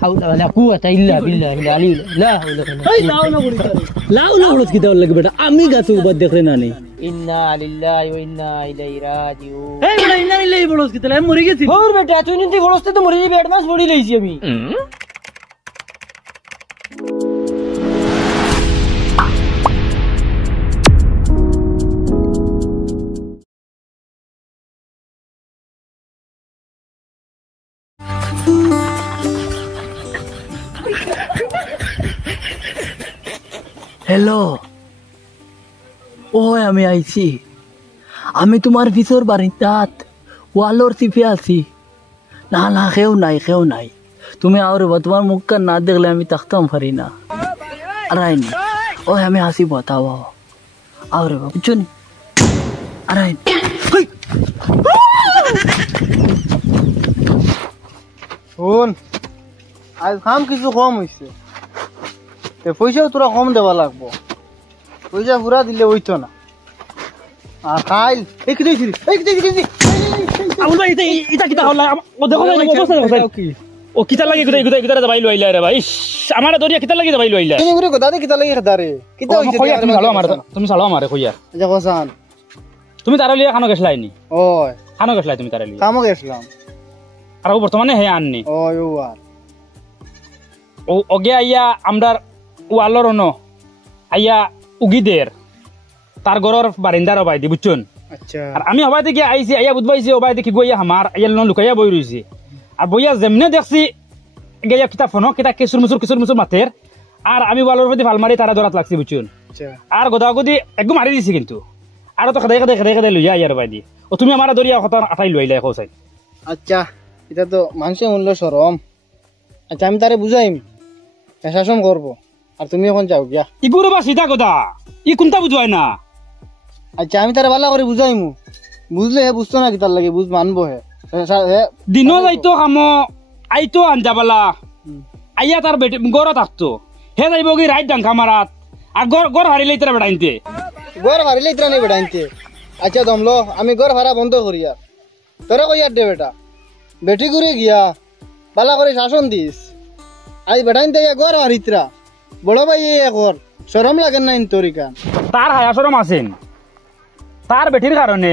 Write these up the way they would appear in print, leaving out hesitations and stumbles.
হাওলা ওয়ালা কুওয়াতা ইল্লা বিল্লাহিল আলিয়্যিল লা হাওলা লাউলা হলস কিতা লাগে বেটা আমি গাছে উবার দেখরে না নেই ইন্না লিল্লাহি ওয়া ইন্না ইলাইহি রাজিউন এই বেটা ইন্না লিল্লাহি বলস কিতা আমি মরে গেছি ওর বেটা তুই নিতে বলছতে তো মরে যাবি অ্যাডভান্স বডি লইছি আমি হ্যালো ওই আমি আইছি আমি তোমার ভিতর বাড়িটাত ওয়ালোর চিপে আছি না না কেউ নাই তুমি আর তোমার মুখটা না দেখলে আমি থাকতাম পারি না আরাইন ওই আমি হাসি বতাও আর বুঝছো নি আরাইন শোন আজ কাম কিছু কম হয়েছে পয়সাও তোরা কম দেওয়া লাগবো পয়সা পুরা দিলে হইতো না আর খাইল আবুল ভাই এটা কিটা হল ও দেখো অবস্থা কি ও কিটা লাগি গুদা যাবাইলো আইলা রে ভাই আমারে দরিয়া কিটা লাগি যাবাইলো আইলা তুমি করে দাদা কিটা লাগি খাদারে কিটা হইছে তুমি চালো আমারে কইয়া আচ্ছা কোসান তুমি তারালিয়া খানো গেছলাইনি ওই খানো গেছলাই তুমি তারালিয়া কামো গেছলাম আর বর্তমানে হে আননি ওই ওয়ার ও ওগে আইয়া আমদার ওয়ালর ন আইয়া উগিদের তার ঘরের বারিন্দার অবাই দি বুঝছুন আচ্ছা আর আমি অবাই থেকে আইছি আইয়া বুঝবাইছি অবাই দেখি গইয়া আমার আইয়া লুকাইয়া বই রইছি আর বইয়া যেমনে দেখছি গিয়া কিতা ফোন কিতা কিসুর মুসুর মাতের আর আমি ওয়ালর প্রতি ভাল মারি তারা দরাত লাগছি বুঝছুন আচ্ছা আর গদাগদি একদম মারি দিছি কিন্তু আর তো খেদাই লইয়া আইয়ার বাই দি ও তুমি আমার দরিয়া কথা আটাই লইলা কোসাই আচ্ছা এটা তো মানুষের মূল্য সরম আচ্ছা আমি তারে বুঝাইম শাসন করবো আর তুমি এখন যাও গিয়া ইগুরে বা সিধা কথা ই কোনটা বুঝবাই না আচ্ছা আমি তারে ভালো করে বুঝাইমু বুঝলে হে বুঝতো না কি তার লাগে বুঝ মানবো হে দিনও যাইতো কামো আইতো আনজাবালা আইয়া তার বেটি গড় থাকতো হে যাইব কি রাইট ডাঙ্কা মারাত আর গড় হারিলে তারা বেড়াইতে গড় ভারিলে ইতরা নেই বেটাইতে আচ্ছা দমলো আমি গড় ভাড়া বন্ধ করি আর তোরা কই আর দে বেটা বেটি করে গিয়া ভালো করে শাসন দিস আজ বেটাইতে গড় হারিতরা বড় ভাই একর শরম লাগে না তরিকা তার হায়া সরম আছেন তার বেটির কারণে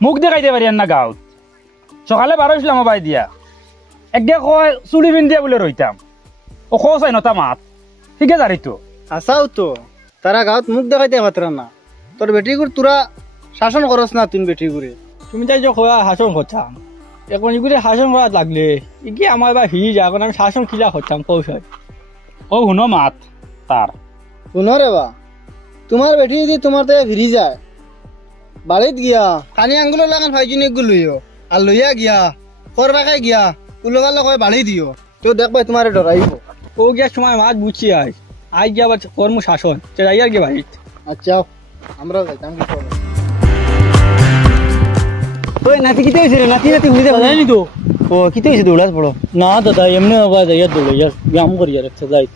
মুখ দেখাইতে পারি না গাঁত সকালে বারোইছিলাম বাই দিয়া একদিন কয় চুলি পিন্ধিয়া বলে রইতাম ও খোঁচাই নতা মাত ঠিকে জারিতো আসাও তো তারা গাঁত মুখ দেখাইতে পাত্রা না তোর বেটি করে তোরা শাসন করস না তুমি বেটি করে তুমি তাই যে খোয়া শাসন করতাম এখন ইগুলি শাসন করা লাগলে ইকি আমার বা হিজি যা এখন আমি শাসন খিলা করতাম কৌশল ও শুনো মাত তার শুনো রে বা তোমার বেটি যদি তোমার থেকে ফিরি যায় বাড়িত গিয়া কানি আঙ্গুলো লাগান ভাইজিনি লইও আর লইয়া গিয়া করবাকে গিয়া উলোগালো কয় বাড়ি দিও তো দেখবাই তোমার ডরাইব ও গিয়া সময় মাছ বুঝছি আজ গিয়া আবার কর্ম শাসন যাই আর গিয়ে বাড়িত আচ্ছা আমরাও যাইতাম কি করবো ওই নাতি কিতে হয়েছে রে নাতি ঘুরে যাবো জানি তো ও কিতে হয়েছে দৌড়াস পড়ো না দাদা এমনি আবার যাইয়া দৌড়ে ব্যায়াম করি আর একটা যাই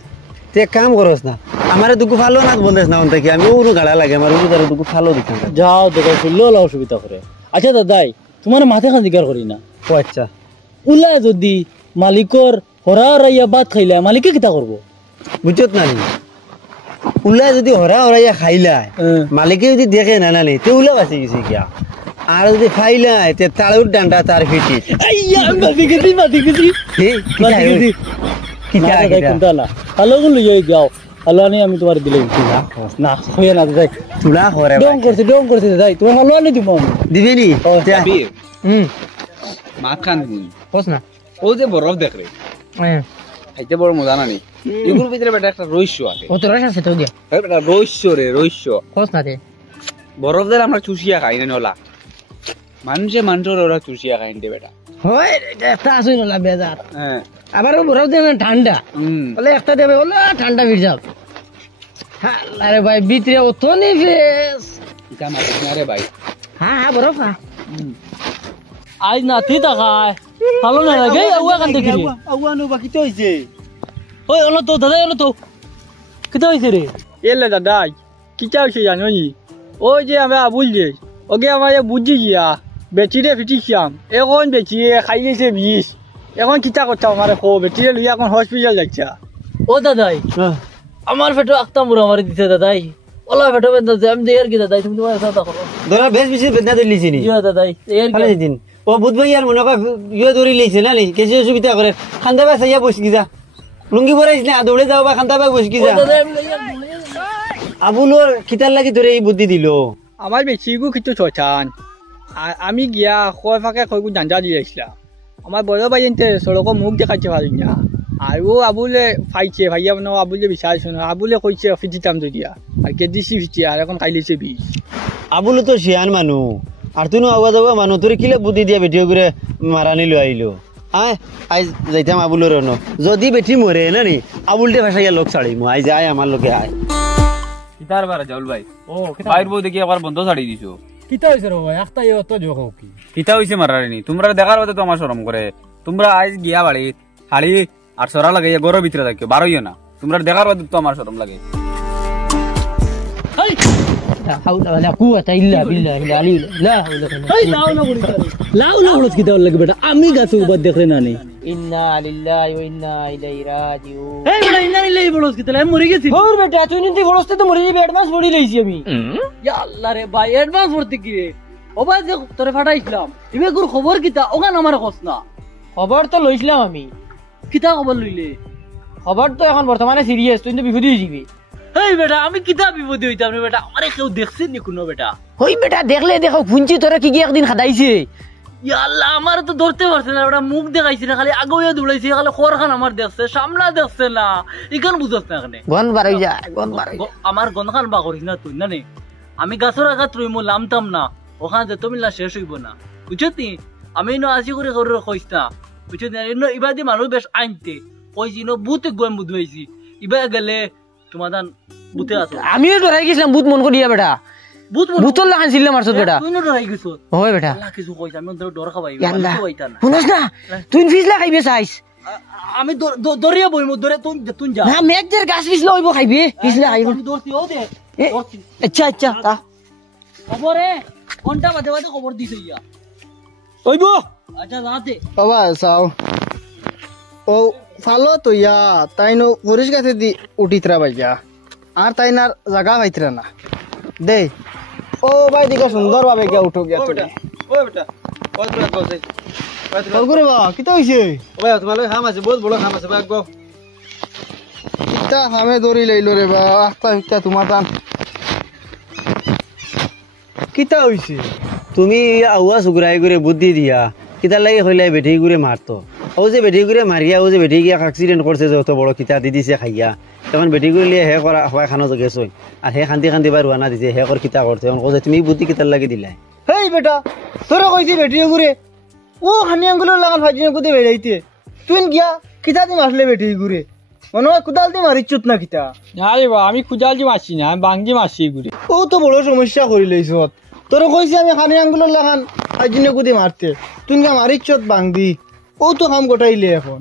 তুই এক কাম করস না আমার দুঃখ ভালো না বন্ধেস না অন্তকে আমি ওরও গাড়া লাগে আমার ওরও তার দুঃখ ভালো দিতাম যাও দেখা শুনলেও অসুবিধা করে আচ্ছা দাদাই তোমার মাথা খান জিকার করি না ও আচ্ছা উলা যদি মালিকর হরা হরাইয়া বাদ খাইলা মালিকে কিতা করবো বুঝত না উল্লা যদি হরা হরাইয়া খাইলায় মালিকে যদি দেখে না নালে তে উল্লা বাঁচে গেছে কিয়া আর যদি খাইলায় তে তাড়ুর ডান্ডা তার ফিটি মাতি গেছি ভালো গুলো যাও হালুয়া নিয়ে আমি তোমার দিলে না হইয়া না যাই চুলা করে ডং করছে যাই তোমার হালুয়া নিয়ে দিব দিবে নি মাছ খান কস না ও যে বরফ দেখ রে খাইতে বড় মজা না নি এগুলোর ভিতরে বেটা একটা রহস্য আছে ও তো রস আছে তো গিয়া বেটা রহস্য কস না রে বরফ দিয়ে আমরা চুষিয়া খাই না নলা মানুষের ওরা চুষিয়া খাই না বেটা হয় একটা আছে না বেজার হ্যাঁ আবার বরফ দেবে ঠান্ডা বলে একটা দেবে বলে ঠান্ডা ভিড় যাও আরে ভাই ভিতরে অত নি ফেস এটা মাছ না রে ভাই হ্যাঁ বরফ আজ নাতি তাকায় ভালো না লাগে আউয়া কান দেখি আউয়া নো বাকি তো হইছে ওই অন তো দাদা অন তো কিতা হইছে রে এলে দাদা কি চাইছে জানো নি ওই যে আমরা আবুল যে ওকে আমার বুঝি গিয়া বেচিরে ফিটি খিয়াম এখন বেচিয়ে খাই গেছে 20 এখন কিতা করছো আমার খো বেটিয়ে লইয়া এখন হসপিটাল যাচ্ছা ও দাদাই আমার পেটো একটা মুড়া মারি দিতে দাদাই ওলা পেটো বেঁধে আমি দেয়ার কি দাদাই তুমি তোমার সাথে করো ধরা বেশ বেশি বেদনা ধরে লিছি নি ইয়া দাদাই এর খালি দিন ও বুধ ভাই আর মনে কর ইয়ে ধরে লিছে না নি কেসে অসুবিধা করে খান্দা বা সাইয়া বসে গিয়া লুঙ্গি পরাইছ না দৌড়ে যাও বা খান্দা বা বসে গিয়া দাদাই আমি লইয়া আবুলোর কিতার লাগি ধরে এই বুদ্ধি দিল আমার বেশিগু কিছু ছছান আমি গিয়া কয় ফাঁকে কয়গু জাঞ্জা দিয়ে আসলাম আমার বড় ভাই এনতে সড়ক মুখ দেখাচ্ছে ভালো না আর ও আবুলে ফাইছে ভাইয়া মানে আবুলে বিচার শোনো আবুলে কইছে ফিটিতাম দিয়া আর কে দিছি ফিটি আর এখন খাইলেছে বিষ আবুলো তো শিয়ান মানু আর তুই আওয়া যাওয়া মানু তোর কিলে বুদ্ধি দিয়া বেটিও করে মারানি লো আইলো আয় আজ যাইতাম আবুলোর যদি বেটি মরে না নি আবুলটে ভাষাইয়া লোক ছাড়িম আজ আয় আমার লোকে আয় কিতার বারে জাউল ভাই বাইর বউ দেখি আবার বন্ধ ছাড়ি দিছো কিতা হইছে রে ভাই একটা ইয়ে তো যোগ কি কিতা হইছে মারানি তোমরা দেখার বাদে তো আমার শরম করে তোমরা আজ গিয়া বাড়ি হাড়ি আর সরা লাগে গরো ভিতরে থাকিও বারোইও না তোমরা দেখার বাদে তো আমার শরম লাগে لا حول ولا قوة إلا بالله العلي لا حول ولا قوة لا لا হলস কিতা লাগে বেটা আমি গাছে উপর দেখলে না নেই ইন্না লিল্লাহি ওয়া ইন্না ইলাইহি রাজিউন এই বেটা ইন্না লিল্লাহি বলস কিতা আমি মরে গেছি ওর বেটা তুই নিতে বলছতে তো মরে যাবি অ্যাডভান্স পড়ি লইছি আমি ইয়া আল্লাহ রে ভাই অ্যাডভান্স পড়তে কি রে ও ভাই যে তোরে ফাটাইছিলাম ইবে গুর খবর কিতা ওগান আমার কস না খবর তো লইছিলাম আমি কিতা খবর লইলে খবর তো এখন বর্তমানে সিরিয়াস তুই তো বিপদে হয়ে যাবি এই বেটা আমি কিতা বিপদে হইতাম রে বেটা আরে কেউ দেখছেন নি কোনো বেটা ওই বেটা দেখলে দেখো ফুঞ্চি তোরা কি একদিন খাদাইছে ইয়া আল্লাহ আমার তো ধরতে পারছে না বেটা মুখ দেখাইছে না খালি আগেও দৌড়াইছে খালি খোরখান আমার দেখছে সামনা দেখছে না ইখান বুঝছ না এখানে গন বাড়াই যায় গন বাড়াই আমার গনখান বা করিস না তুই না নে আমি গাছের আঘাত রইমু লামতাম না ওখানে যেত মিল্লা শেষ হইব না বুঝছি আমি ন আসি করে করে কইস না বুঝছি ইবাদি মানুষ বেশ আনতে কইছি ন বুতে গম বুঝাইছি ইবা গেলে তোমার বুতে আছে আমিও ডরাই গেছিলাম ভূত মন করিয়া বেটা বুত ভূতর লাগান ছিল মারছ বেটা তুই ন ডরাই গেছ হয় বেটা আল্লাহ কিছু কইছ আমি ডর খাবাই আল্লাহ আমি কইতা না শুনছ না তুই ফিসলা খাইবে চাইস আমি দরিয়া বইমু ধরে তুই যা না মেঘের গাছ ফিসলা হইব খাইবে ফিসলা খাইব আমি দরছি ও দে আচ্ছা আচ্ছা তা খবরে ঘন্টা বাদে বাদে খবর দিছে ইয়া হইব আচ্ছা রাতে বাবা চাও ও ফালো তো ইয়া তাইনো হরিশ গাছে দি উঠিতরা বাইয়া আর তাইনার জায়গা পাইতরা না দে ও ভাই দিকে সুন্দর ভাবে গিয়া উঠো গিয়া তুমি ও বেটা কত রাত বসে ওগুরে বাবা কিতা হইছে ভাই তোমার লোক খাম আছে বহুত বড় খাম আছে ভাই গো কিতা হামে দড়ি লইলো রে বা আস্তা হিতা তোমার টান কিতা হইছে তুমি আউয়া সুগরাই করে বুদ্ধি দিয়া কিতার লাগে হইলাই বেটি করে মারতো ও যে বেটি করে মারিয়া ও যে বেটি গিয়া অ্যাক্সিডেন্ট করছে যত বড় কিতা দি দিছে খাইয়া এখন বেটি করে লিয়ে হে করা হওয়া খানো গেছ আর হে খান্দি খান্দি বা রুয়ানা দিছে হে কর কিতা করছে এখন ও তুমি বুদ্ধি কিতার লাগে দিলাই হেই বেটা তোরা কইছি বেটি ঘুরে ও খানি আঙ্গুলো লাগান ফাজিনে কুদে বেড়াইতে তুই গিয়া কিতা দি মারলে বেটি ঘুরে মনে হয় কুদাল দি মারিচ্ছুত না কিতা আরে বা আমি খুদাল দি মারছি না আমি বাঙ্গি মারছি ঘুরে ও তো বড় সমস্যা করি লইছত তোরা কইছি আমি খানি আঙ্গুলো লাগান ফাজিনে কুদে মারতে তুই গিয়া মারিচ্ছত বাংদি ও তো কাম গোটাইলে এখন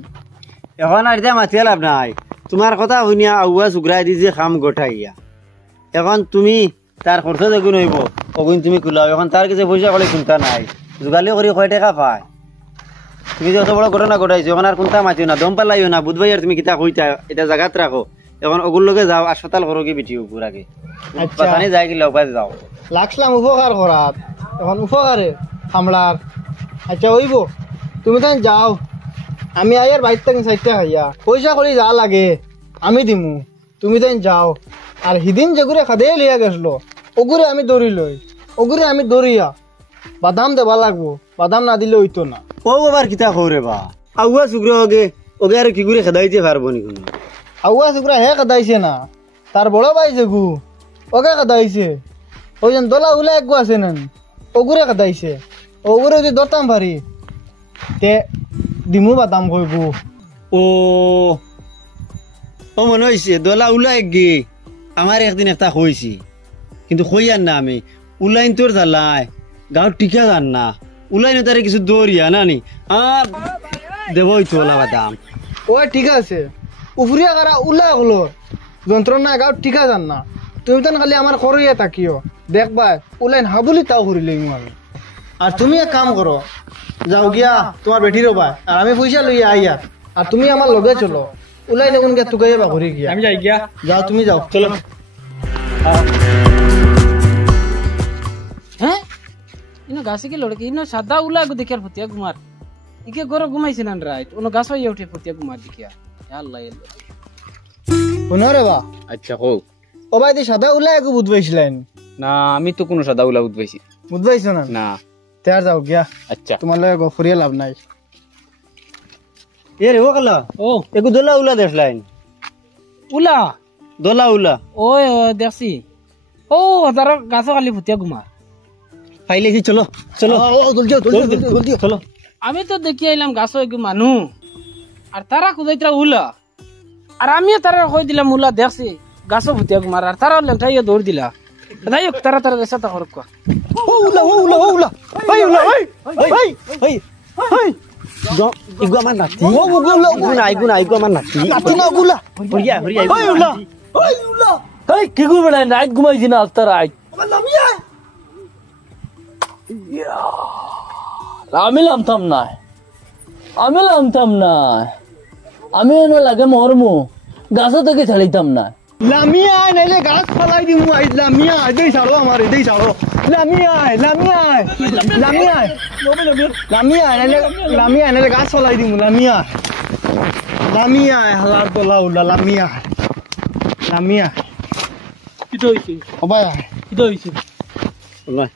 এখন আর এটা মাতিয়ে লাভ নাই তোমার কথা শুনিয়া আউয়া সুগরাই দি যে খাম গোটাইয়া এখন তুমি তার খরচ দেখুন হইব অগুন তুমি কুলাও এখন তার কাছে পয়সা করে চিন্তা নাই যোগালি করে কয় টাকা পায় তুমি যে অত বড় ঘটনা ঘটাইছো এখন আর কোনটা মাতিও না দম পালাইও না বুধবাই আর তুমি কিতা কইতা এটা জায়গাত রাখো এখন ওগুর লগে যাও হাসপাতাল করো কি বেটি উপর আগে আচ্ছা পানি যাই কি লবাই যাও লাগলাম উপকার করাত এখন উপকারে হামলার আচ্ছা হইব তুমি তাই যাও আমি আয়ার বাইর থেকে সাইডটা খাইয়া পয়সা করে যা লাগে আমি দিমু তুমি তাই যাও আর হিদিন যেগুলো খাদে লিয়া গেছলো ওগুরে আমি দৌড়ি লই ওগুরে আমি দৌড়িয়া বাদাম দেবা লাগবো বাদাম না দিলে হইতো না ও বাবার কিতা খবরে বা আউয়া সুগ্র ওগে আর কি করে খেদাইতে পারবো নি কোনো আউয়া সুগ্রা হে কাদাইছে না তার বড় ভাই যেগু ওকে কাদাইছে ওই যেন দোলা উলা একগু আছে না ওগুরে কাদাইছে ওগুরে যদি দতাম পারি তে দিমু বাদাম কইবু ও ও মনে হয়েছে দলা উলাই গে আমার একদিন একটা হয়েছি কিন্তু কইয়ার না আমি উলাইন তোর জ্বালাই গাঁও টিকা যান না উলাইন তারে কিছু দৌড়িয়া না নি আর দেবই তো ওলা বাদাম ও ঠিক আছে উফরিয়া কারা উলা হলো যন্ত্রণা গাও টিকা যান না তুমি তো খালি আমার করইয়া তাকিও দেখবা উলাইন হাবুলি তাও করিলে আমি আর তুমি এক কাম করো, যাও গিয়া তোমার বেটির বা, আর আমি পয়সা লইয়া আইয়া, আর তুমি আমার লগে চলো, ওলাই দেখুন গিয়া তুকাইয়া বা ঘুরে গিয়া। আমি যাই গিয়া। যাও তুমি যাও, চলো। হ্যাঁ ইনো গাছে কি লড়কে ইনো সাদা উলা গো দেখার ফতিয়া গুমার ইকে গরো ঘুমাইছে না রাইট ওনো গাছ হইয়া উঠে ফতিয়া গুমার দেখিয়া আল্লাহ আল্লাহ শুনো রে বা, আচ্ছা কও। ও ভাই সাদা উলাই একটু বুঝবাইছিলেন? না আমি তো কোনো সাদা উলা বুঝবাইছি বুঝবাইছো না? না। তার যাও গিয়া, আচ্ছা তোমার লগে গফরিয়া লাভ নাই। এ রে ও কালা ও একু দোলা উলা দেখলাইন, উলা দোলা উলা ওই দেখছি ও তার গাছ খালি ফতিয়া গুমার পাইলেছি, চলো চলো চলো। আমি তো দেখি আইলাম গাছ একটু মানু আর তারা খুঁজাইতরা উলা আর আমিও তারা কই দিলাম উলা দেখছি গাছ ফতিয়া গুমার আর তারা লেংটাইয়া দৌড় দিলা যাই হোক তারা তারা দেশা তা করক ইগু আমার নাতি, ইগু আমার নাতি, হরিয়া হরিয়া কি করবে না নাইট ঘুমাইছি না আফতার আইট আমি নামতাম না, আমি নামতাম না, আমি এনে লাগে মরমু গাছ থেকে ছাড়িতাম না। লামিয়া নাইলে গাছ ফলাই দিমু। লামিয়া দেই ছাড়ো আমার, দেই ছাড়ো। লামিয়া লামিয়া লামিয়া লামিয়া নাইলে গাছ ফলাই দিমু। লামিয়া লামিয়া হাজার তোলা উলা। লামিয়া লামিয়া কিটা হইছে ও ভাই কিটা হইছে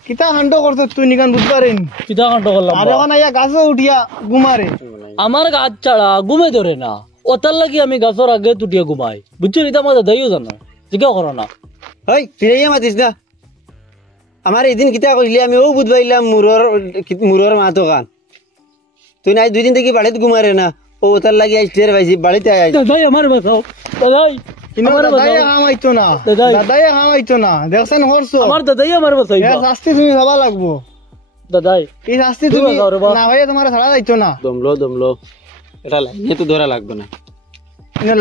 কিতা হান্ড করছ তুই নিকান বুঝবারেন? কিটা কাণ্ড করলাম আর এখন আইয়া গাছে উঠিয়া ঘুমারে। আমার গাছ ছাড়া ঘুমে ধরে না, ওটার লাগি আমি গাছের আগে তুটিয়া ঘুমাই, বুঝছো? এটা আমার দাদাইও জানা, জিজ্ঞাসা করো না। হই ফিরাইয়া মাতিস না আমার এদিন কিতা কইলি, আমি ও বুঝবাইলাম মুরর মাতো গান, তুই নাই 2 দিন থেকে বাড়িতে ঘুমারে না, ও তার লাগি আইস টের পাইছি বাড়িতে আইস। দাদাই আমার বাঁচাও, দাদাই আমার দাদাই বাঁচাও, হামাইতো না, দাদাই। দাদাই হামাইতো না। দেখছেন করছো? আমার দাদাই আমার বাঁচাই, এর শাস্তি তুমি ভাবা লাগবো। দাদাই এই শাস্তি তুমি না ভাইয়া তোমার ছাড়া যাইতো না। দমলো এটা লাইনে তো ধরা লাগবে না।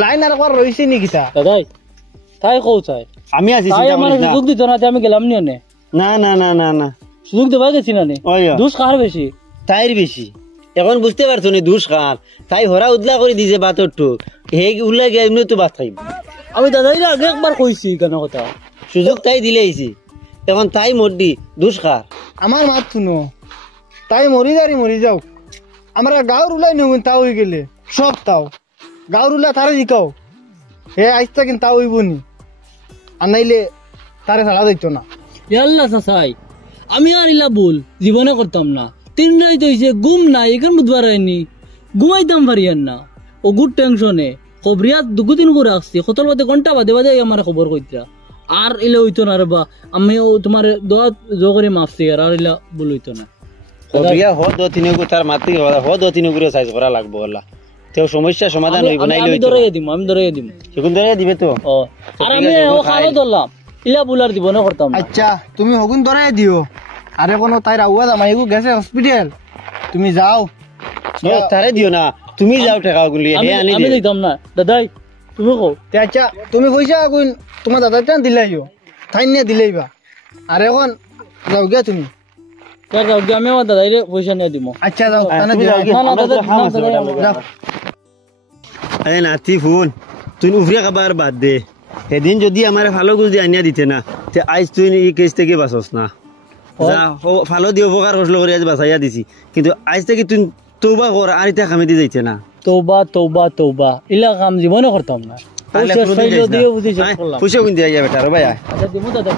লাইন আর একবার রয়েছে নাকি তা? দাদাই তাই কৌ চাই আমি আছি, তাই আমার সুযোগ দিত না, আমি গেলাম নিয়ে নে, না না না না না সুযোগ দেওয়া গেছি না নে, ওইয়া। দোষ কার বেশি? তাইর বেশি এখন বুঝতে পারছো না দুষ খান, তাই হরা উদলা করে দিছে বাতর টুক, হে উল্লা গিয়ে এমনি তো ভাত খাইব। আমি দাদাই আগে একবার কইছি কেন কথা, সুযোগ তাই দিলে আইছি, এখন তাই মরডি দুষ খার। আমার মাত শুনো, তাই মরি যাও। আমরা গাঁর উলাই নেবেন তাও হয়ে গেলে সব তাও গাঁর উল্লা তারে জিকাও, হে আইসটা কিন্তু তাও হইব নি, আর নাইলে তারে ছাড়া যাইতো না। ইয়াল্লা চাচাই আমি আর ইলা বল জীবনে করতাম না, 3 রাত হইছে ঘুম নাই, এখন বুধবার আইনি ঘুমাইতাম পারিয়ান না, ও গুড টেনশনে খবরিয়া 2 দিন করে আসছি, কতল বাদে ঘন্টা বাদে বাদে আমার খবর কইতরা, আর ইলা হইতো না রে বা, আমি ও তোমার দোয়া জো করে মাফছি আর ইলা বল হইতো না। খবরিয়া হ 2-3 গো তার মাতি হ 2-3 করে সাইজ করা লাগবো হলা, তেও সমস্যা সমাধান হইব নাইলে আমি ধরে দিম, আমি ধরে দিম, সেগুন ধরে দিবে তো। ও আর আমি ও খালো ধরলাম, ইলা বুলার জীবনে করতাম না। আচ্ছা তুমি হগুন ধরাই দিও, আরে কোনো তাই রাউয়া জামাই গেছে হসপিটাল, তুমি যাও। তারে দিও না, তুমি যাও টাকা গুলি হে আনি আমি দে। দিতাম না দাদাই, তুমি কও তে আচ্ছা তুমি পয়সা আগুন তোমার দাদাটা দিলাইও, তাই নিয়ে দিলেইবা। আর এখন যাও গিয়া তুমি। তার যাও গিয়ে আমি আমার দাদাইরে পয়সা নিয়ে দিব। আচ্ছা যাও, তানে তুমি দিও। যাও গিয়া, না, না, আমরা তো দাদা, খাম না, আছে দাদা, ওটা লগে। যাও। আরে নাতি ফোন তুই উফরে খাবার বাদ দে, সেদিন যদি আমার ভালো গুজ দিয়ে আনিয়া দিতে না, তে আজ তুই এই কেস থেকে বাঁচস না। যা ও ভালো দিয়ে উপকার করছিল করে আজ বাঁচাইয়া দিছি, কিন্তু আজ থেকে তুই তৌবা কর, আর এটা খামে দিয়ে যাইতে না। তৌবা তৌবা তৌবা, ইলা কাম জীবনে করতাম না। তাহলে পয়সা কোনোদিন চাইলেও যাইস না। দিয়ে বুঝি শেষ আয়, করলাম। পয়সা কোন দিয়ে যাবে তার ভাই আয়। আচ্ছা দিমু দাদা,